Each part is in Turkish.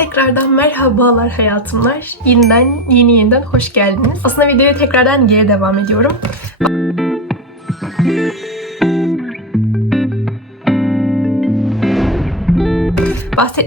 Tekrardan merhabalar hayatımlar. Yeniden hoş geldiniz. Aslında videoya tekrardan geri devam ediyorum.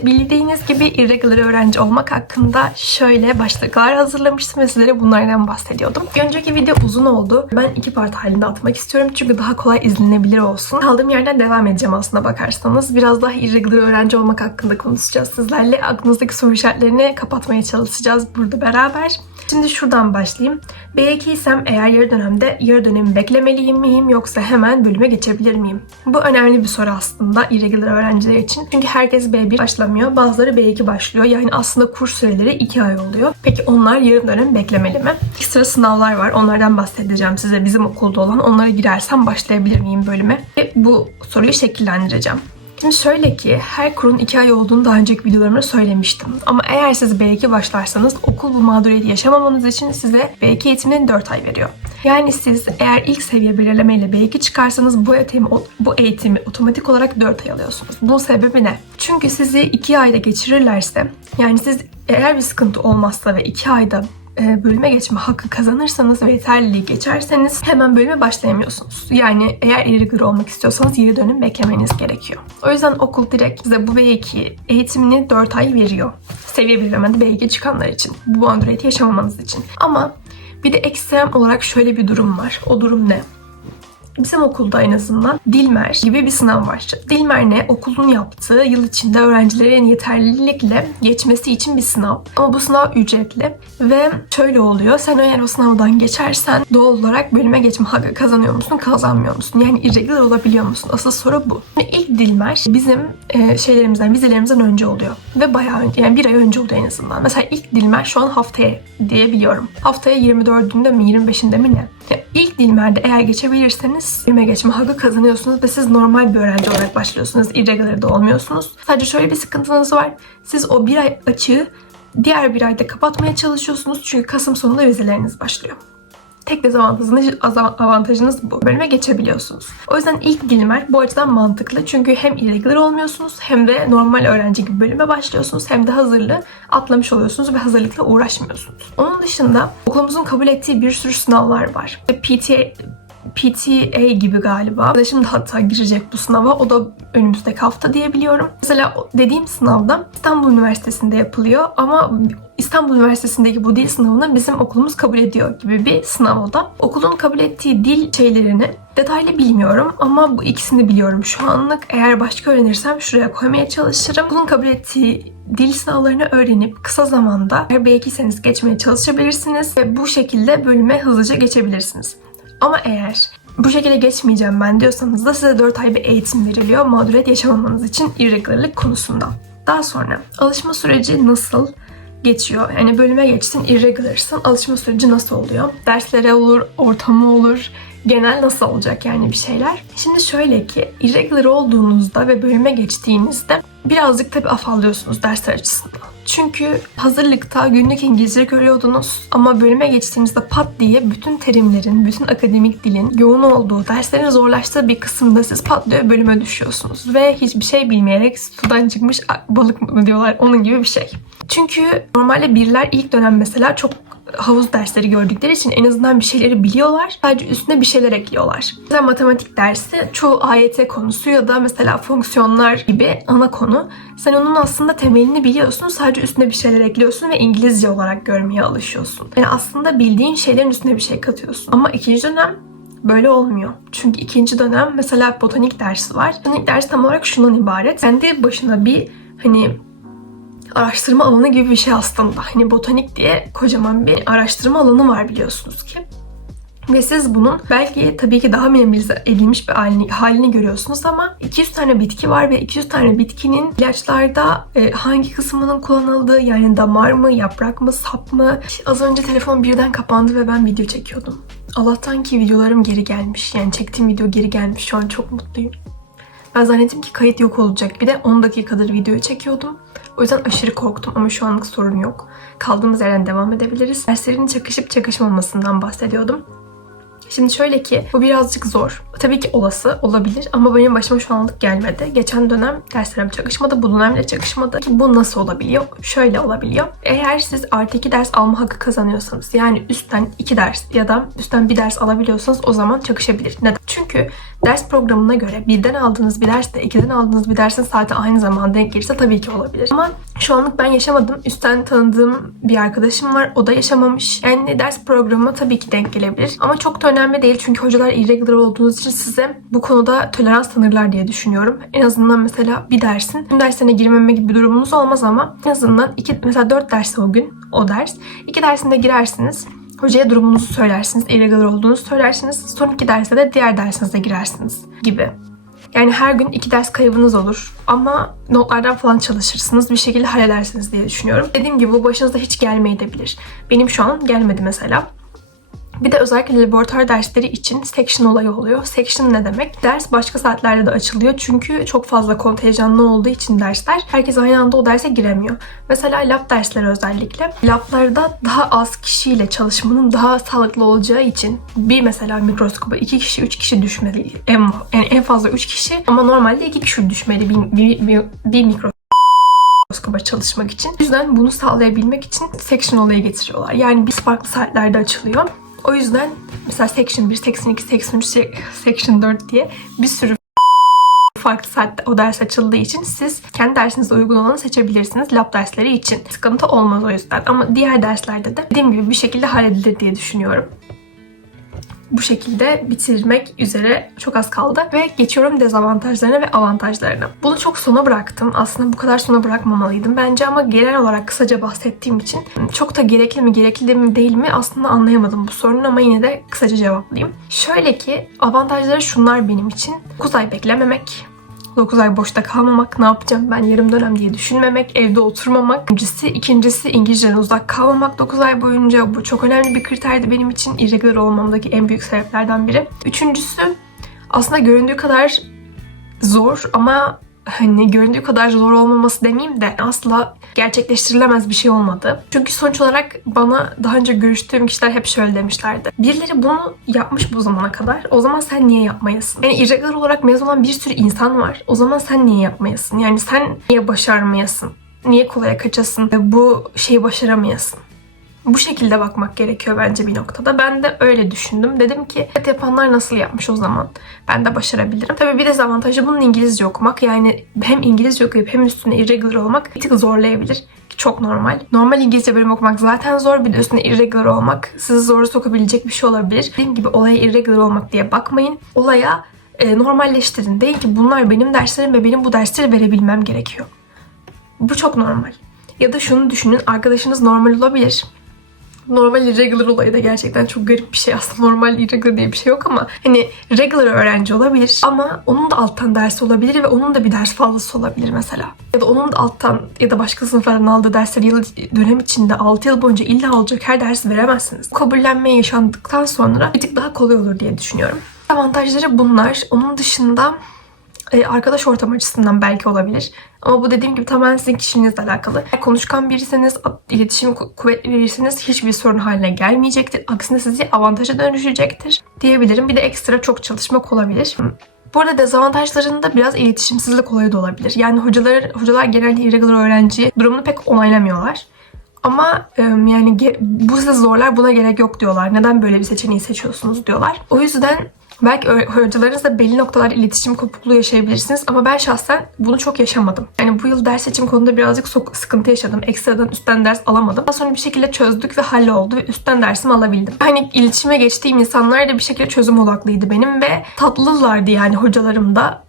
Bildiğiniz gibi irregular öğrenci olmak hakkında şöyle başlıklar hazırlamıştım ve sizlere bunlardan bahsediyordum. Önceki video uzun oldu. Ben 2 part halinde atmak istiyorum çünkü daha kolay izlenebilir olsun. Kaldığım yerden devam edeceğim aslına bakarsanız. Biraz daha irregular öğrenci olmak hakkında konuşacağız sizlerle. Aklınızdaki soru işaretlerini kapatmaya çalışacağız burada beraber. Şimdi şuradan başlayayım. B2 isem eğer yarı dönemi beklemeliyim miyim yoksa hemen bölüme geçebilir miyim? Bu önemli bir soru aslında irregular öğrenciler için. Çünkü herkes B1 başlamıyor. Bazıları B2 başlıyor. Yani aslında kurs süreleri 2 ay oluyor. Peki onlar yarım dönem beklemeli mi? Ekstra sınavlar var. Onlardan bahsedeceğim size bizim okulda olan. Onlara girersem başlayabilir miyim bölüme? Ve bu soruyu şekillendireceğim. Şimdi şöyle ki her kurun 2 ay olduğunu daha önceki videolarımda söylemiştim. Ama eğer siz B2 başlarsanız okul bu mağduriyeti yaşamamanız için size B2 eğitimini 4 ay veriyor. Yani siz eğer ilk seviye belirlemeyle B2 çıkarsanız bu eğitimi otomatik olarak 4 ay alıyorsunuz. Bunun sebebi ne? Çünkü sizi 2 ayda geçirirlerse, yani siz eğer bir sıkıntı olmazsa ve 2 ayda bölüme geçme hakkı kazanırsanız ve yeterliliği geçerseniz hemen bölüme başlayamıyorsunuz. Yani eğer irregular olmak istiyorsanız geri dönüm beklemeniz gerekiyor. O yüzden okul direkt size bu B2 eğitimini 4 ay veriyor. Seviye belirlemede B2 çıkanlar için. Bu mağduriyeti yaşamamanız için. Ama bir de ekstrem olarak şöyle bir durum var. O durum ne? Bizim okulda en azından Dilmer gibi bir sınav var. Dilmer ne? Okulun yaptığı yıl içinde öğrencilerin yeterlilikle geçmesi için bir sınav. Ama bu sınav ücretli ve şöyle oluyor. Sen eğer o sınavdan geçersen doğal olarak bölüme geçme hakkı kazanıyor musun, kazanmıyor musun? Yani irregular olabiliyor musun? Asıl soru bu. Ve ilk Dilmer bizim vizelerimizden önce oluyor. Ve bayağı önce, yani 1 ay önce oluyor en azından. Mesela ilk Dilmer şu an haftaya diyebiliyorum. Haftaya 24'ünde mi 25'inde mi ne? Yani ilk Dilmer'de eğer geçebilirseniz bölüme geçme hakkı kazanıyorsunuz ve siz normal bir öğrenci olarak başlıyorsunuz. Irregular'da olmuyorsunuz. Sadece şöyle bir sıkıntınız var. Siz o 1 ay açığı diğer 1 ayda kapatmaya çalışıyorsunuz. Çünkü Kasım sonunda vizeleriniz başlıyor. Tek dezavantajınız bu. Bölüme geçebiliyorsunuz. O yüzden ilk Dilmer bu açıdan mantıklı. Çünkü hem irregular olmuyorsunuz hem de normal öğrenci gibi bölüme başlıyorsunuz. Hem de hazırlığı atlamış oluyorsunuz ve hazırlıkla uğraşmıyorsunuz. Onun dışında okulumuzun kabul ettiği bir sürü sınavlar var. PTA gibi galiba. Arkadaşım da hatta girecek bu sınava. O da önümüzdeki hafta diyebiliyorum. Mesela dediğim sınavda İstanbul Üniversitesi'nde yapılıyor ama İstanbul Üniversitesi'ndeki bu dil sınavını bizim okulumuz kabul ediyor gibi bir sınav o da. Okulun kabul ettiği dil şeylerini detaylı bilmiyorum ama bu ikisini biliyorum şu anlık. Eğer başka öğrenirsem şuraya koymaya çalışırım. Okulun kabul ettiği dil sınavlarını öğrenip kısa zamanda eğer B2'seniz geçmeye çalışabilirsiniz ve bu şekilde bölüme hızlıca geçebilirsiniz. Ama eğer bu şekilde geçmeyeceğim ben diyorsanız da size 4 ay bir eğitim veriliyor mağduriyet yaşamamanız için irregularlık konusunda. Daha sonra alışma süreci nasıl geçiyor? Yani bölüme geçtin, irregularsın. Alışma süreci nasıl oluyor? Derslere olur, ortamı olur. Genel nasıl olacak yani bir şeyler? Şimdi şöyle ki irregular olduğunuzda ve bölüme geçtiğinizde birazcık tabii afallıyorsunuz dersler açısından. Çünkü hazırlıkta günlük İngilizce görüyordunuz ama bölüme geçtiğinizde pat diye bütün terimlerin, bütün akademik dilin yoğun olduğu, derslerin zorlaştığı bir kısımda siz pat diye bölüme düşüyorsunuz. Ve hiçbir şey bilmeyerek sudan çıkmış balık mı diyorlar, onun gibi bir şey. Çünkü normalde birler ilk dönem mesela çok havuz dersleri gördükleri için en azından bir şeyleri biliyorlar. Sadece üstüne bir şeyler ekliyorlar. Mesela matematik dersi çoğu AYT konusu ya da mesela fonksiyonlar gibi ana konu. Sen onun aslında temelini biliyorsun. Sadece üstüne bir şeyler ekliyorsun ve İngilizce olarak görmeye alışıyorsun. Yani aslında bildiğin şeylerin üstüne bir şey katıyorsun. Ama ikinci dönem böyle olmuyor. Çünkü ikinci dönem mesela botanik dersi var. Botanik dersi tam olarak şundan ibaret. Kendi başına bir araştırma alanı gibi bir şey aslında. Hani botanik diye kocaman bir araştırma alanı var biliyorsunuz ki. Ve siz bunun belki tabii ki daha minimalize edilmiş bir halini görüyorsunuz ama 200 tane bitki var ve 200 tane bitkinin ilaçlarda hangi kısmının kullanıldığı, yani damar mı, yaprak mı, sap mı? Az önce telefon birden kapandı ve ben video çekiyordum. Allah'tan ki videolarım geri gelmiş. Yani çektiğim video geri gelmiş. Şu an çok mutluyum. Ben zannettim ki kayıt yok olacak. Bir de 10 dakikadır videoyu çekiyordum. O yüzden aşırı korktum ama şu anlık sorun yok. Kaldığımız yerden devam edebiliriz. Derslerin çakışıp çakışmamasından bahsediyordum. Şimdi şöyle ki bu birazcık zor. Tabii ki olası olabilir ama benim başıma şu anlık gelmedi. Geçen dönem derslerim çakışmadı, bu dönemde çakışmadı. Bu nasıl olabiliyor? Şöyle olabiliyor. Eğer siz artı 2 ders alma hakkı kazanıyorsanız, yani üstten 2 ders ya da üstten bir ders alabiliyorsanız o zaman çakışabilir. Neden? Çünkü ders programına göre birden aldığınız bir dersle 2'den aldığınız bir dersin saati aynı zamanda denk gelirse tabii ki olabilir. Ama şu anlık ben yaşamadım. Üstten tanıdığım bir arkadaşım var. O da yaşamamış. Yani ders programı tabii ki denk gelebilir. Ama çok da önemli değil. Çünkü hocalar irregular olduğunuz için size bu konuda tolerans tanırlar diye düşünüyorum. En azından mesela bir dersin tüm derslerine girmeme gibi bir durumunuz olmaz ama en azından mesela 4 derse o gün o ders. 2 dersinde girersiniz. Hocaya durumunuzu söylersiniz, irregular olduğunuzu söylersiniz. Son 2 derse de diğer dersinize girersiniz gibi. Yani her gün 2 ders kaybınız olur ama notlardan falan çalışırsınız, bir şekilde halledersiniz diye düşünüyorum. Dediğim gibi bu başınıza hiç gelmeyebilir. Benim şu an gelmedi mesela. Bir de özellikle laboratuvar dersleri için section olayı oluyor. Section ne demek? Ders başka saatlerde de açılıyor. Çünkü çok fazla kontenjanlı olduğu için dersler herkes aynı anda o derse giremiyor. Mesela lab dersleri özellikle. Lablarda daha az kişiyle çalışmanın daha sağlıklı olacağı için bir mesela mikroskoba 2 kişi 3 kişi düşmeli. En fazla 3 kişi ama normalde 2 kişi düşmeli bir mikroskoba çalışmak için. O yüzden bunu sağlayabilmek için section olayı getiriyorlar. Yani biz farklı saatlerde açılıyor. O yüzden mesela Section 1, Section 2, Section 3, Section 4 diye bir sürü farklı saatte o ders açıldığı için siz kendi dersinize uygun olanı seçebilirsiniz lab dersleri için. Sıkıntı olmaz o yüzden. Ama diğer derslerde de dediğim gibi bir şekilde halledilir diye düşünüyorum. Bu şekilde bitirmek üzere çok az kaldı ve geçiyorum dezavantajlarına ve avantajlarına. Bunu çok sona bıraktım. Aslında bu kadar sona bırakmamalıydım bence ama genel olarak kısaca bahsettiğim için çok da gerekli mi değil mi aslında anlayamadım bu sorunun ama yine de kısaca cevaplayayım. Şöyle ki avantajları şunlar benim için. 9 ay beklememek, 9 ay boşta kalmamak, ne yapacağım ben yarım dönem diye düşünmemek, evde oturmamak. İkincisi İngilizceden uzak kalmamak 9 ay boyunca. Bu çok önemli bir kriterdi benim için. Irregular olmamdaki en büyük sebeplerden biri. Üçüncüsü aslında göründüğü kadar zor ama hani göründüğü kadar zor olmaması demeyeyim de asla gerçekleştirilemez bir şey olmadı. Çünkü sonuç olarak bana daha önce görüştüğüm kişiler hep şöyle demişlerdi. Birileri bunu yapmış bu zamana kadar. O zaman sen niye yapmayasın? Yani irregular olarak mezun olan bir sürü insan var. O zaman sen niye yapmayasın? Yani sen niye başarmayasın? Niye kolaya kaçasın? Bu şeyi başaramayasın? Bu şekilde bakmak gerekiyor bence bir noktada. Ben de öyle düşündüm. Dedim ki evet yapanlar nasıl yapmış o zaman? Ben de başarabilirim. Tabii bir dezavantajı bunun İngilizce okumak. Yani hem İngilizce okuyup hem üstüne irregular olmak bir tık zorlayabilir. Çok normal. Normal İngilizce bölüm okumak zaten zor. Bir de üstüne irregular olmak sizi zora sokabilecek bir şey olabilir. Dediğim gibi olaya irregular olmak diye bakmayın. Olaya normalleştirin. Deyin ki bunlar benim derslerim ve benim bu dersleri verebilmem gerekiyor. Bu çok normal. Ya da şunu düşünün. Arkadaşınız normal olabilir. Normal irregular olayı da gerçekten çok garip bir şey. Aslında normal irregular diye bir şey yok ama hani regular öğrenci olabilir ama onun da alttan dersi olabilir ve onun da bir ders fazlası olabilir mesela. Ya da onun da alttan ya da başka sınıflardan aldığı dersleri dönem içinde 6 yıl boyunca illa alacak her dersi veremezsiniz. Kabullenmeye yaşandıktan sonra bir tık daha kolay olur diye düşünüyorum. Avantajları bunlar. Onun dışında arkadaş ortamı açısından belki olabilir. Ama bu dediğim gibi tamamen sizin kişiliğinizle alakalı. Konuşkan birisiniz, iletişim kuvvetli birisiniz hiçbir sorun haline gelmeyecektir. Aksine sizi avantaja dönüşecektir diyebilirim. Bir de ekstra çok çalışmak olabilir. Bu arada dezavantajlarında biraz iletişimsizlik olayı da olabilir. Yani hocalar genelde irregular öğrenci durumunu pek onaylamıyorlar. Ama yani bu size zorlar, buna gerek yok diyorlar. Neden böyle bir seçeneği seçiyorsunuz diyorlar. O yüzden belki hocalarınızla belli noktalarda iletişim kopukluğu yaşayabilirsiniz ama ben şahsen bunu çok yaşamadım. Yani bu yıl ders seçim konuda birazcık sıkıntı yaşadım. Ekstradan üstten ders alamadım. Daha sonra bir şekilde çözdük ve halloldu ve üstten dersimi alabildim. Hani iletişime geçtiğim insanlar da bir şekilde çözüm odaklıydı benim ve tatlılardı yani hocalarım da.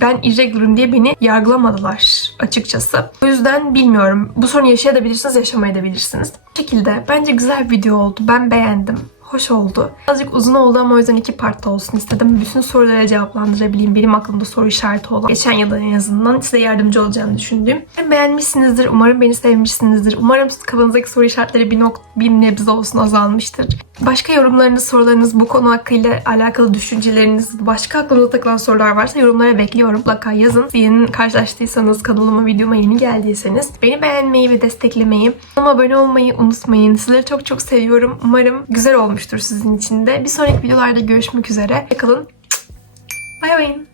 Ben irregular'ım diye beni yargılamadılar açıkçası. O yüzden bilmiyorum. Bu sorunu yaşayabilirsiniz, yaşamayabilirsiniz. Bu şekilde bence güzel bir video oldu. Ben beğendim. Hoş oldu. Birazcık uzun oldu ama o yüzden 2 partta olsun istedim. Bütün sorulara cevaplandırabileyim. Benim aklımda soru işareti olan. Geçen yıldan en azından size yardımcı olacağını düşündüğüm. Beğenmişsinizdir. Umarım beni sevmişsinizdir. Umarım kafanızdaki soru işaretleri bir nebze olsun azalmıştır. Başka yorumlarınız, sorularınız, bu konu hakkıyla alakalı düşünceleriniz, başka aklınıza takılan sorular varsa yorumlara bekliyorum. Mutlaka yazın. Yeni karşılaştıysanız, kanalıma, videoma yeni geldiyseniz beni beğenmeyi ve desteklemeyi, kanalıma abone olmayı unutmayın. Sizleri çok çok seviyorum. Umarım güzel olmuştur sizin için de. Bir sonraki videolarda görüşmek üzere. Kalın. Bay bay.